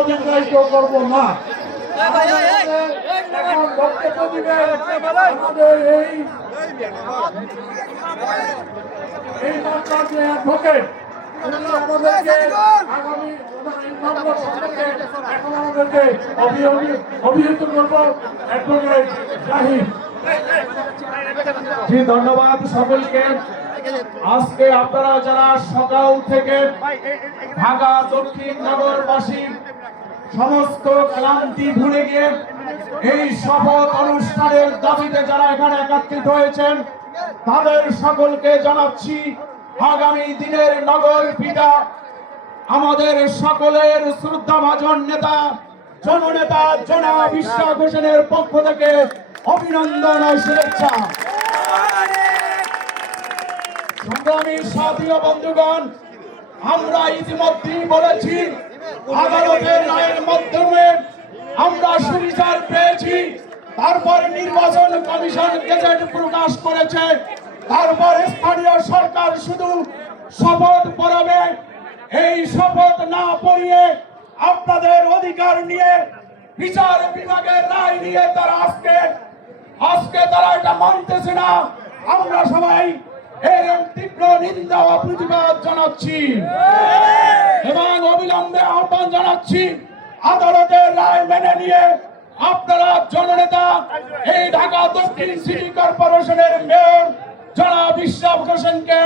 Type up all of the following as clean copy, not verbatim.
অতিবাহিত করবো না। এখন বক্তব্য দিবেন আমাদের এই মামলার যে অ্যাডভোকেট, আমাদেরকে আগামী মামলার সম্পর্কে এখন আমাদেরকে অভিহিত করবো অ্যাডভোকেট জাহিদ। জি, ধন্যবাদ সকলকে। আজকে আপনারা যারা সকাল থেকে ঢাকা দক্ষিণ নগরবাসী সমস্ত ক্লান্তি ভুলে গিয়ে এই শপথ অনুষ্ঠানের দাবিতে যারা এখানে একত্রিত হয়েছেন, তাদের সকলকে জানাচ্ছি আগামী দিনের নগর পিতা আমাদের সকলের শ্রদ্ধাভাজন নেতা জননেতা জনাব ইশরাক হোসেনের পক্ষ থেকে অভিনন্দন ও শুভেচ্ছা। সংগ্রামী সাথী ও বন্ধুগণ, আমরা ইতিমধ্যেই বলেছি আদালতের রায়ের মাধ্যমে আমরা সুবিচার পেয়েছি। তারপর নির্বাচন কমিশন গেজেট প্রকাশ করেছে, তারপর স্থানীয় সরকার শুধু শপথ পড়াবে। এই শপথ না পড়িয়ে আপনাদের অধিকার নিয়ে বিচার বিভাগের রায় নিয়ে তারা আজকে তারা এটা মানতেছে না। আমরা সবাই এর তীব্র নিন্দা ও প্রতিবাদ জানাচ্ছি এবং অবিলম্বে আহ্বান জানাচ্ছি আদালতের রায় মেনে নিয়ে আপনারা জননেতা এই ঢাকা দক্ষিণ সিটি কর্পোরেশনের মেয়র জনাব ইশরাক হোসেনকে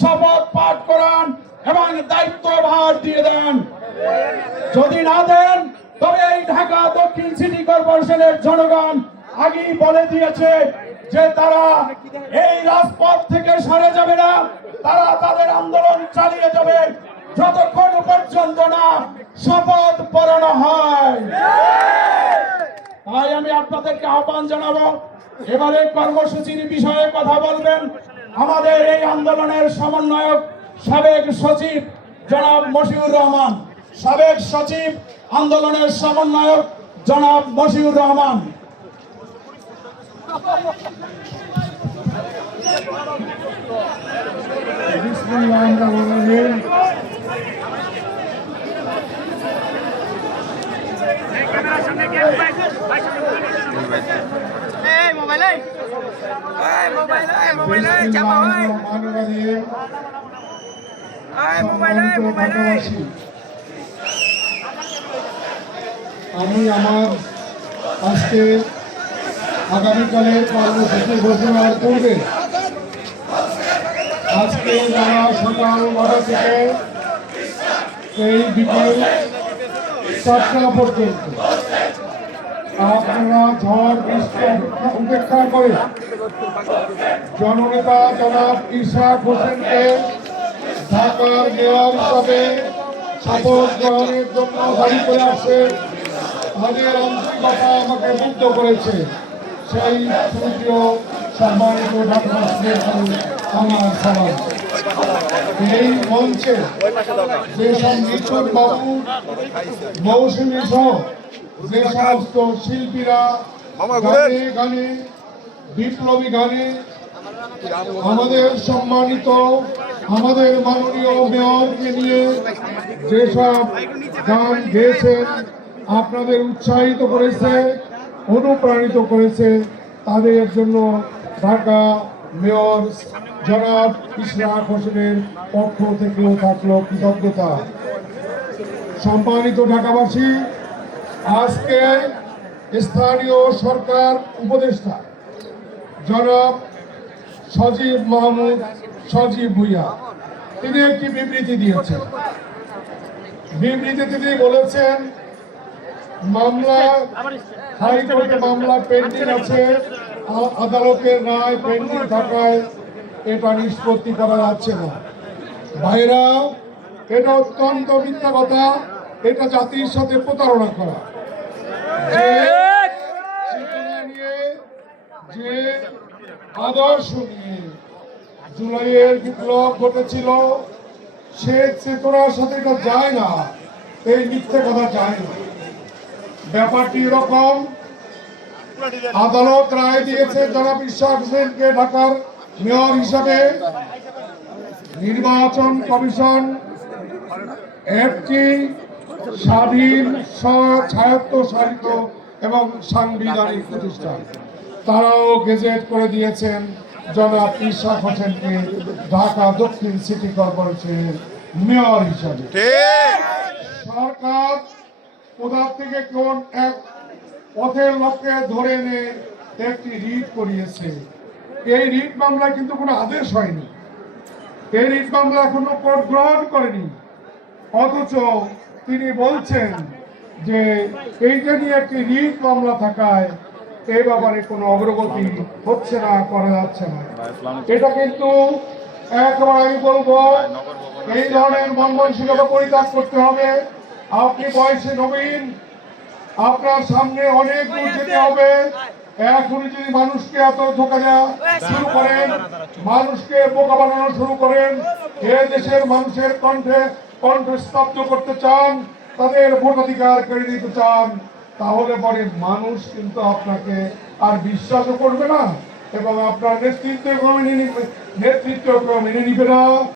শপথ পাঠ করান এবং দায়িত্বভার দিয়ে দেন। যদি না দেন তবে এই ঢাকা দক্ষিণ সিটি কর্পোরেশনের জনগণ আগেই বলে দিয়েছে যে তারা এই রাজপথ থেকে সরে যাবে না, তারা তাদের আন্দোলন চালিয়ে যাবে যতক্ষণ পর্যন্ত না শপথ পড়ানো হয়। তাই আমি আপনাদেরকে আহ্বান জানাবো, এবারে কর্মসূচির বিষয়ে কথা বলবেন আমাদের এই আন্দোলনের সমন্বয়ক সাবেক সচিব জনাব মশিউর রহমান, সাবেক সচিব আন্দোলনের সমন্বয়ক জনাব মশিউর রহমান। আমি আমার আজকে আগামীকালের কর্মসূচি ঘোষণার পূর্বে আজকে যারা সকাল 9টা থেকে এই বিকেল 4টা পর্যন্ত আপনারা ঝড় বৃষ্টি উপেক্ষা করে জননেতা জনাব ইশরাক হোসেনকে ঢাকার মেয়র হিসাবে শপথ গ্রহণের জন্য দাবি করে আসছে, তাদের আন্তরিকতা আমাকে মুগ্ধ করেছে। সেই সুপ্রিয় সম্মানিত ঢাকাবাসীদের আমার সবাই এই মঞ্চে যেসব নির্জন বাবু মৌসুমী সহ যে সমস্ত শিল্পীরা গানে গানে বিপ্লবী গানে আমাদের সম্মানিত আমাদের মাননীয় মেয়রকে নিয়ে যেসব গান গেয়েছেন, আপনাদের উৎসাহিত করেছে, অনুপ্রাণিত করেছে, তাদের জন্য ঢাকা মেয়র জনাব ইশরাক হোসেনের পক্ষ থেকেও থাকলো কৃতজ্ঞতা। সম্মানিত ঢাকাবাসী, আজকে স্থানীয় সরকার উপদেষ্টা জনাব সজীব মাহমুদ সজীব ভুইয়া তিনি একটি বিবৃতি দিয়েছেন। বিবৃতিতে তিনি বলেছেন মামলা হাইকোর্টে মামলা পেন্ডিং আছে, আদালতের রায় পেন্ডিং থাকায় এটা নিষ্পত্তি করা যাচ্ছে না। ভাইরা, এটা অত্যন্ত মিথ্যা কথা, এটা জাতির সাথে প্রতারণা করা। যে আদর্শ নিয়ে জুলাইয়ের বিপ্লব ঘটেছিল, সে চেতনার সাথে এটা যায় না, এই মিথ্যে কথা যায় না। ব্যাপারটি এরকম, আদালত রায় দিয়েছে জনাব ইশরাক হোসেনকে ঢাকার মেয়র হিসাবে। নির্বাচন কমিশন একটি স্বাধীন স্বায়ত্তশাসিত এবং সাংবিধানিক প্রতিষ্ঠান। তারাও গেজেট করে দিয়েছেন জনাব ইশরাক হোসেনকে ঢাকা দক্ষিণ সিটি কর্পোরেশনের মেয়র হিসাবে। সরকার কোথা থেকে কোন এক পথের লোককে ধরে এনে একটি রিট করিয়েছে। এই রিট মামলা কিন্তু কোনো আদেশ হয়নি, এই রিট মামলা এখনো কোর্ট গ্রহণ করেনি, অথচ তিনি বলছেন যে এইটা নিয়ে একটি রিট মামলা থাকায় এই ব্যাপারে কোনো অগ্রগতি হচ্ছে না, করা যাচ্ছে না। এটা কিন্তু একেবারে আমি বলবো এই ধরনের মন মানসিকতা পরিত্যাগ করতে হবে। আপনি বয়সে নবীন, আপনার সামনে অনেক দূর যেতে হবে। এখনই যদি মানুষকে এত ধোঁকা দেওয়া শুরু করেন, মানুষকে বোকা বানানো শুরু করেন, এ দেশের মানুষের কণ্ঠ স্তব্ধ করতে চান, তাদের ভোটাধিকার কেড়ে নিতে চান, তাহলে পরে মানুষ কিন্তু আপনাকে আর বিশ্বাসও করবে না এবং আপনার নেতৃত্ব মেনে নিবে না।